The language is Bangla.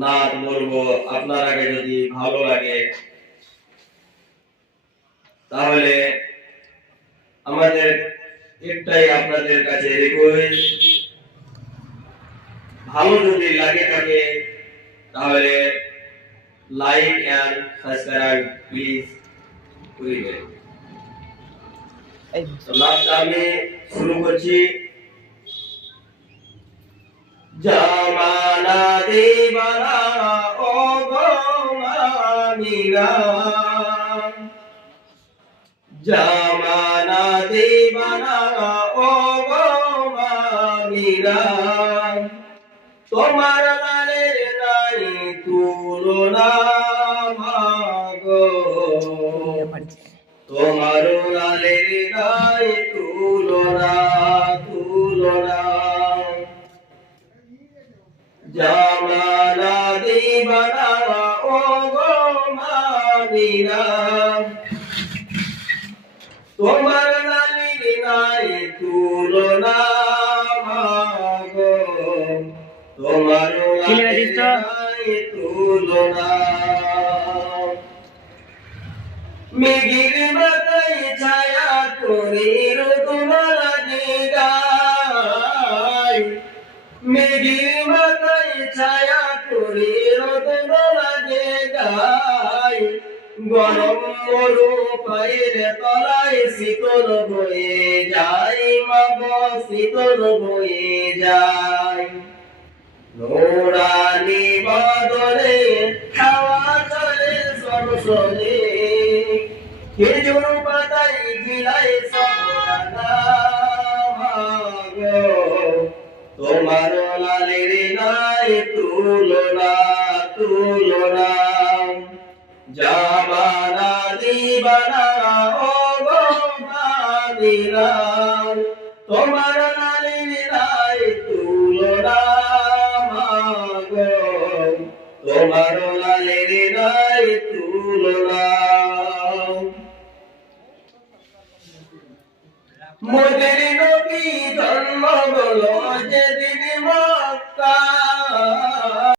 নাচ বলবো, আপনার আগে যদি ভালো লাগে তাহলে আমাদের একটাই আপনাদের কাছে রিকোয়েস্ট, ভালো যদি লাগে থাকে তাহলে লাইক এন্ড সাবস্ক্রাইব প্লিজ করিবেন। নাচটা আমি শুরু করছি। জামানা দিবানা ও গো মামিরা, জামানা দিবানা ও গো মামিরা, তোমার লালের নাই তুলনা মাগো, তোমার লালের নাই তুলনা তুলনা। জামানা দিবানা ও গো মামিরা, তোমার লালির নাই তুলনা মাগো, তোমার লালির নাই তুলনা। মেঘের মাথায় ছায়া করে তোমার গায়, মেঘের মাথায় ছায়া করে তোমার গায়, গরম মরু পায়ের তলায় শীতল বয়ে যায় মাগো, শীতল বয়ে যায়। নোরানি বদলে হাওয়া চলে সরসরে, খেজুর পাতায় ঝিলাই সবরানা মাগো, তোমার লালের নাই তুলনা তুলনা। জামানা দিবানা ও গো মামিরা, তোমার লালের নাই তুলনা মাগো, তোমার লালের নাই তুলনা। মোদের নবী জন্ম হলো যেদিন